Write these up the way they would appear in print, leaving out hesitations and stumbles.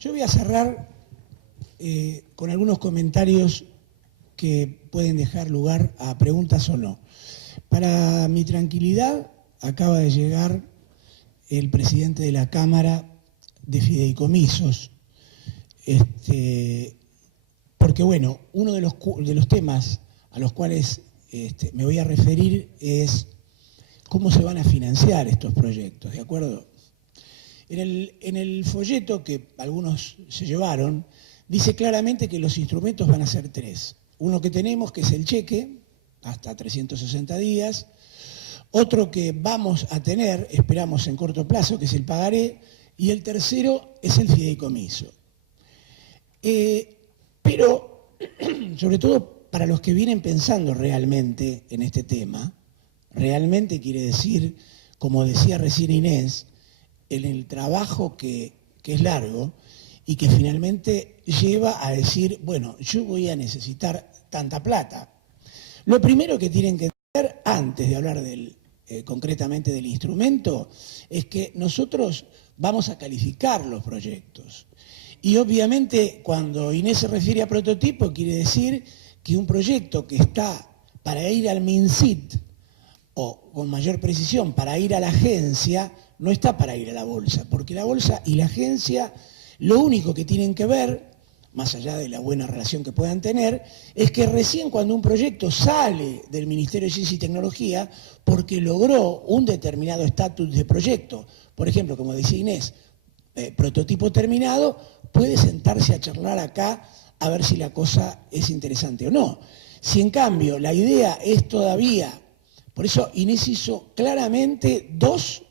Yo voy a cerrar con algunos comentarios que pueden dejar lugar a preguntas o no. Para mi tranquilidad, acaba de llegar el presidente de la Cámara de Fideicomisos, porque bueno, uno de los temas a los cuales me voy a referir es cómo se van a financiar estos proyectos, ¿de acuerdo? En el folleto que algunos se llevaron, dice claramente que los instrumentos van a ser tres. Uno que tenemos, que es el cheque, hasta 360 días. Otro que vamos a tener, esperamos en corto plazo, que es el pagaré. Y el tercero es el fideicomiso. Pero, sobre todo para los que vienen pensando realmente en este tema, realmente quiere decir, como decía recién Inés, en el trabajo que es largo y que finalmente lleva a decir, bueno, yo voy a necesitar tanta plata. Lo primero que tienen que tener, antes de hablar concretamente del instrumento, es que nosotros vamos a calificar los proyectos. Y obviamente cuando Inés se refiere a prototipo, quiere decir que un proyecto que está para ir al MinSit, o con mayor precisión, para ir a la agencia, no está para ir a la bolsa, porque la bolsa y la agencia lo único que tienen que ver, más allá de la buena relación que puedan tener, es que recién cuando un proyecto sale del Ministerio de Ciencia y Tecnología, porque logró un determinado estatus de proyecto, por ejemplo, como decía Inés, prototipo terminado, puede sentarse a charlar acá a ver si la cosa es interesante o no. Si en cambio la idea es todavía, por eso Inés hizo claramente dos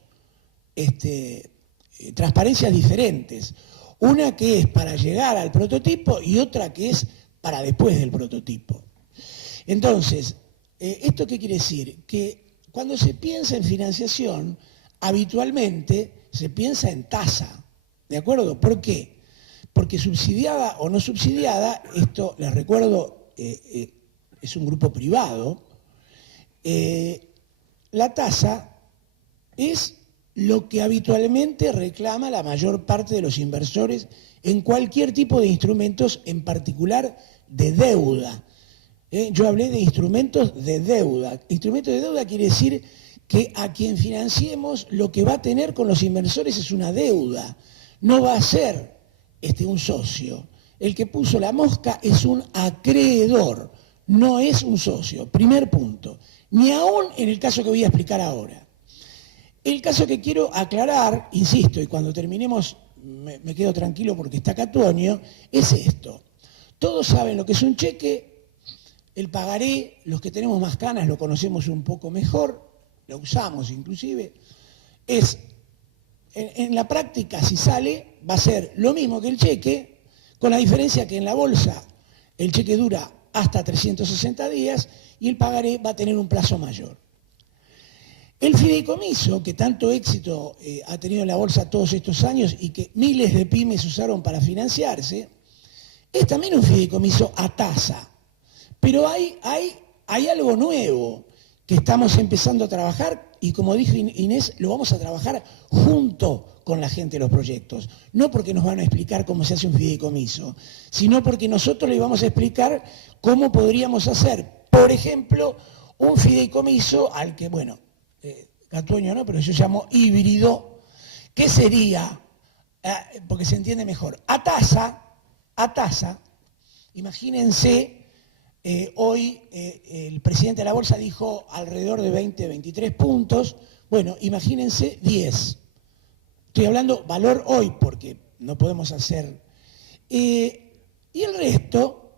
transparencias diferentes. Una que es para llegar al prototipo y otra que es para después del prototipo. Entonces, ¿esto qué quiere decir? Que cuando se piensa en financiación, habitualmente se piensa en tasa, ¿de acuerdo? ¿Por qué? Porque subsidiada o no subsidiada, esto les recuerdo, es un grupo privado, la tasa es lo que habitualmente reclama la mayor parte de los inversores en cualquier tipo de instrumentos, en particular de deuda. Yo hablé de instrumentos de deuda. Instrumentos de deuda quiere decir que a quien financiemos lo que va a tener con los inversores es una deuda. No va a ser un socio. El que puso la mosca es un acreedor, no es un socio. Primer punto. Ni aún en el caso que voy a explicar ahora. El caso que quiero aclarar, insisto, y cuando terminemos me quedo tranquilo porque está acá Toño, es esto. Todos saben lo que es un cheque, el pagaré, los que tenemos más canas lo conocemos un poco mejor, lo usamos inclusive, es, en la práctica si sale, va a ser lo mismo que el cheque, con la diferencia que en la bolsa el cheque dura hasta 360 días y el pagaré va a tener un plazo mayor. El fideicomiso, que tanto éxito ha tenido en la bolsa todos estos años y que miles de pymes usaron para financiarse, es también un fideicomiso a tasa. Pero hay algo nuevo que estamos empezando a trabajar y como dijo Inés, lo vamos a trabajar junto con la gente de los proyectos. No porque nos van a explicar cómo se hace un fideicomiso, sino porque nosotros les vamos a explicar cómo podríamos hacer, por ejemplo, un fideicomiso al que, bueno, Catueño no, pero yo llamo híbrido, ¿qué sería? Porque se entiende mejor. A tasa, imagínense, hoy el presidente de la bolsa dijo alrededor de 20, 23 puntos, bueno, imagínense 10. Estoy hablando valor hoy porque no podemos hacer. Y el resto,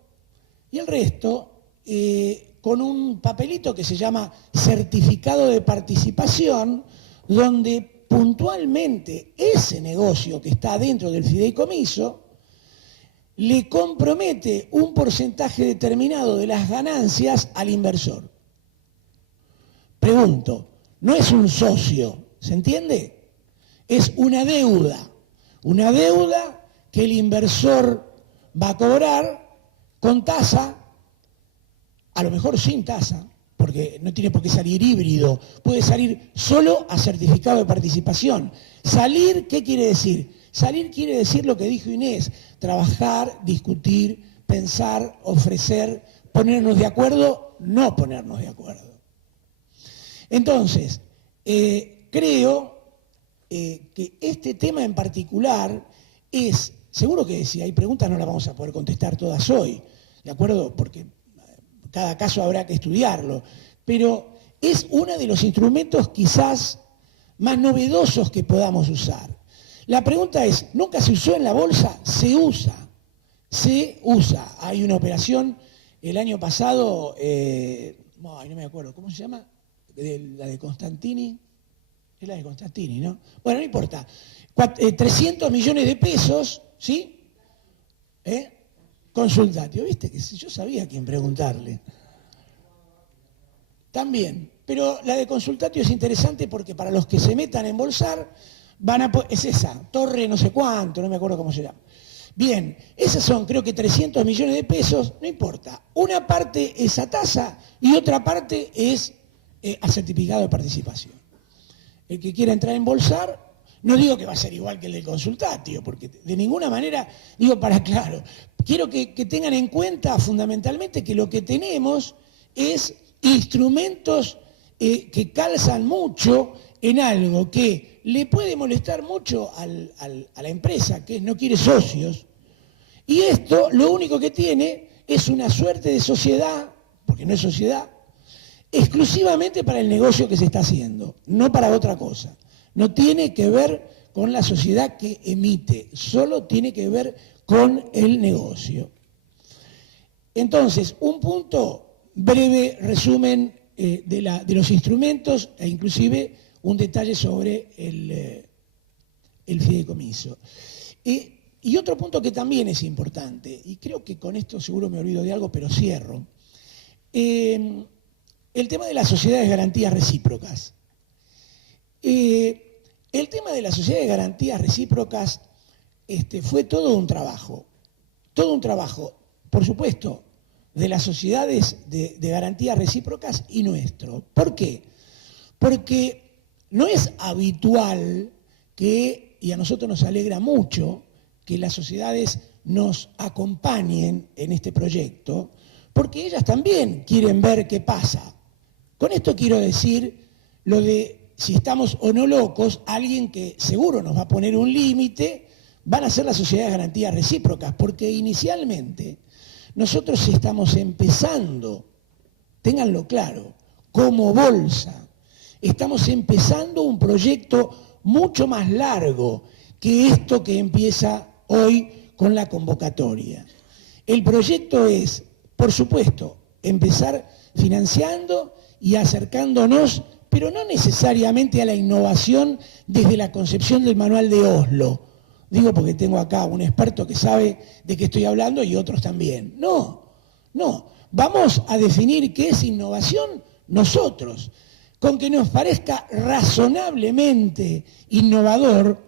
con un papelito que se llama certificado de participación, donde puntualmente ese negocio que está dentro del fideicomiso le compromete un porcentaje determinado de las ganancias al inversor. Pregunto, no es un socio, ¿se entiende? Es una deuda que el inversor va a cobrar con tasa, a lo mejor sin tasa, porque no tiene por qué salir híbrido, puede salir solo a certificado de participación. Salir, ¿qué quiere decir? Salir quiere decir lo que dijo Inés, trabajar, discutir, pensar, ofrecer, ponernos de acuerdo, no ponernos de acuerdo. Entonces, creo que este tema en particular es, seguro que si hay preguntas no las vamos a poder contestar todas hoy, ¿de acuerdo? Porque cada caso habrá que estudiarlo, pero es uno de los instrumentos quizás más novedosos que podamos usar. La pregunta es, ¿nunca se usó en la bolsa? Se usa. Se usa. Hay una operación el año pasado, no me acuerdo, ¿cómo se llama? La de Constantini. Es la de Constantini, ¿no? Bueno, no importa. 300 millones de pesos, ¿sí? Consultatio, ¿viste? Que yo sabía a quién preguntarle. También. Pero la de Consultatio es interesante porque para los que se metan a embolsar, es esa, Torre no sé cuánto, no me acuerdo cómo se llama. Bien, esas son creo que 300 millones de pesos, no importa. Una parte es a tasa y otra parte es a certificado de participación. El que quiera entrar a embolsar, no digo que va a ser igual que el del Consultatio, porque de ninguna manera, digo para claro, quiero que tengan en cuenta fundamentalmente que lo que tenemos es instrumentos que calzan mucho en algo que le puede molestar mucho a la empresa, que no quiere socios, y esto lo único que tiene es una suerte de sociedad, porque no es sociedad, exclusivamente para el negocio que se está haciendo, no para otra cosa. No tiene que ver con la sociedad que emite, solo tiene que ver con el negocio. Entonces, un punto, breve resumen de los instrumentos e inclusive un detalle sobre el fideicomiso. Y otro punto que también es importante, y creo que con esto seguro me olvido de algo, pero cierro, el tema de las sociedades de garantías recíprocas. El tema de las sociedades de garantías recíprocas fue todo un trabajo, por supuesto, de las sociedades de garantías recíprocas y nuestro. ¿Por qué? Porque no es habitual que, y a nosotros nos alegra mucho, que las sociedades nos acompañen en este proyecto, porque ellas también quieren ver qué pasa. Con esto quiero decir lo de si estamos o no locos, alguien que seguro nos va a poner un límite, van a ser las sociedades de garantías recíprocas, porque inicialmente nosotros estamos empezando, ténganlo claro, como bolsa, estamos empezando un proyecto mucho más largo que esto que empieza hoy con la convocatoria. El proyecto es, por supuesto, empezar financiando y acercándonos, pero no necesariamente a la innovación desde la concepción del manual de Oslo. Digo porque tengo acá un experto que sabe de qué estoy hablando y otros también. No. Vamos a definir qué es innovación nosotros. Con que nos parezca razonablemente innovador,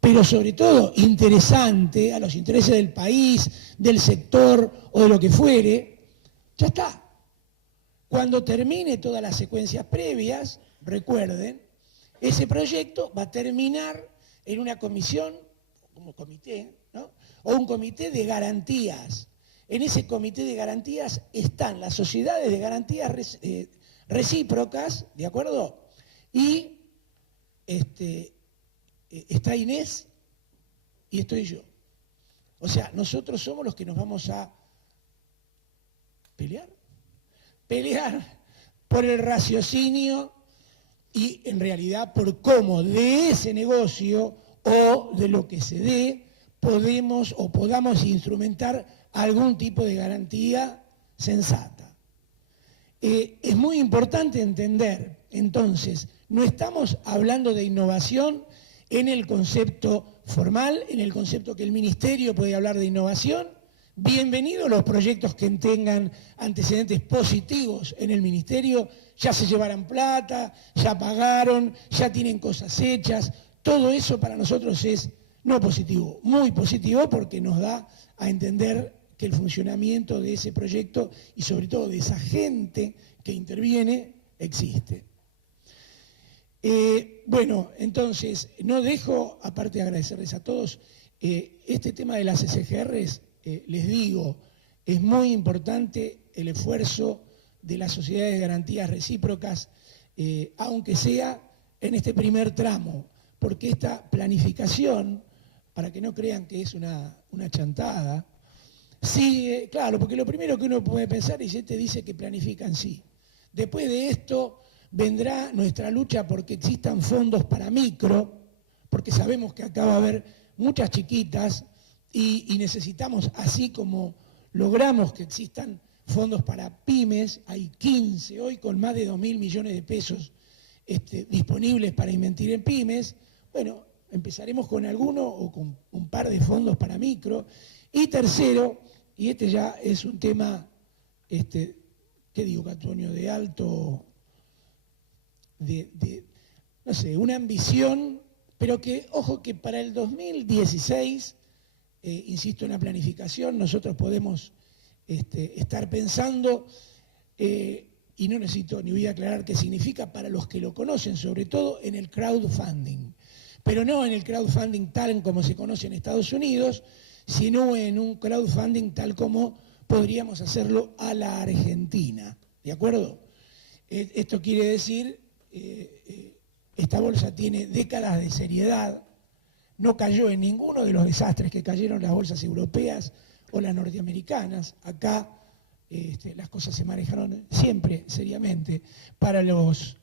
pero sobre todo interesante a los intereses del país, del sector o de lo que fuere, ya está. Cuando termine todas las secuencias previas, recuerden, ese proyecto va a terminar en una comisión, como comité, ¿no? O un comité de garantías. En ese comité de garantías están las sociedades de garantías recíprocas, ¿de acuerdo? Y está Inés y estoy yo. O sea, nosotros somos los que nos vamos a pelear por el raciocinio y en realidad por cómo de ese negocio o de lo que se dé podemos o podamos instrumentar algún tipo de garantía sensata. Es muy importante entender, entonces, no estamos hablando de innovación en el concepto formal, en el concepto que el Ministerio puede hablar de innovación. Bienvenidos los proyectos que tengan antecedentes positivos en el Ministerio, ya se llevarán plata, ya pagaron, ya tienen cosas hechas. Todo eso para nosotros es no positivo, muy positivo porque nos da a entender que el funcionamiento de ese proyecto y sobre todo de esa gente que interviene existe. Bueno, entonces, no dejo, aparte de agradecerles a todos, este tema de las SGRs, les digo, es muy importante el esfuerzo de las sociedades de garantías recíprocas, aunque sea en este primer tramo, porque esta planificación, para que no crean que es una chantada, sí, claro, porque lo primero que uno puede pensar es, te dice que planifican, sí. Después de esto vendrá nuestra lucha porque existan fondos para micro, porque sabemos que acá va a haber muchas chiquitas y necesitamos, así como logramos que existan fondos para pymes, hay 15 hoy con más de 2.000 millones de pesos disponibles para invertir en pymes. Bueno, empezaremos con alguno o con un par de fondos para micro. Y tercero, y este ya es un tema, ¿qué digo, Catuonio? De alto, no sé, una ambición, pero que, ojo, que para el 2016, insisto en la planificación, nosotros podemos estar pensando, y no necesito ni voy a aclarar qué significa para los que lo conocen, sobre todo en el crowdfunding, pero no en el crowdfunding tal como se conoce en Estados Unidos, sino en un crowdfunding tal como podríamos hacerlo a la Argentina, ¿de acuerdo? Esto quiere decir, esta bolsa tiene décadas de seriedad, no cayó en ninguno de los desastres que cayeron las bolsas europeas o las norteamericanas. Acá las cosas se manejaron siempre seriamente. Para los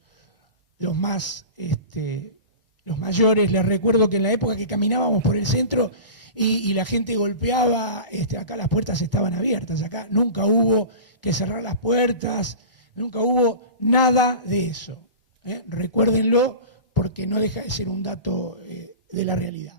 mayores, les recuerdo que en la época que caminábamos por el centro y la gente golpeaba, acá las puertas estaban abiertas, acá nunca hubo que cerrar las puertas, nunca hubo nada de eso. Recuérdenlo porque no deja de ser un dato de la realidad.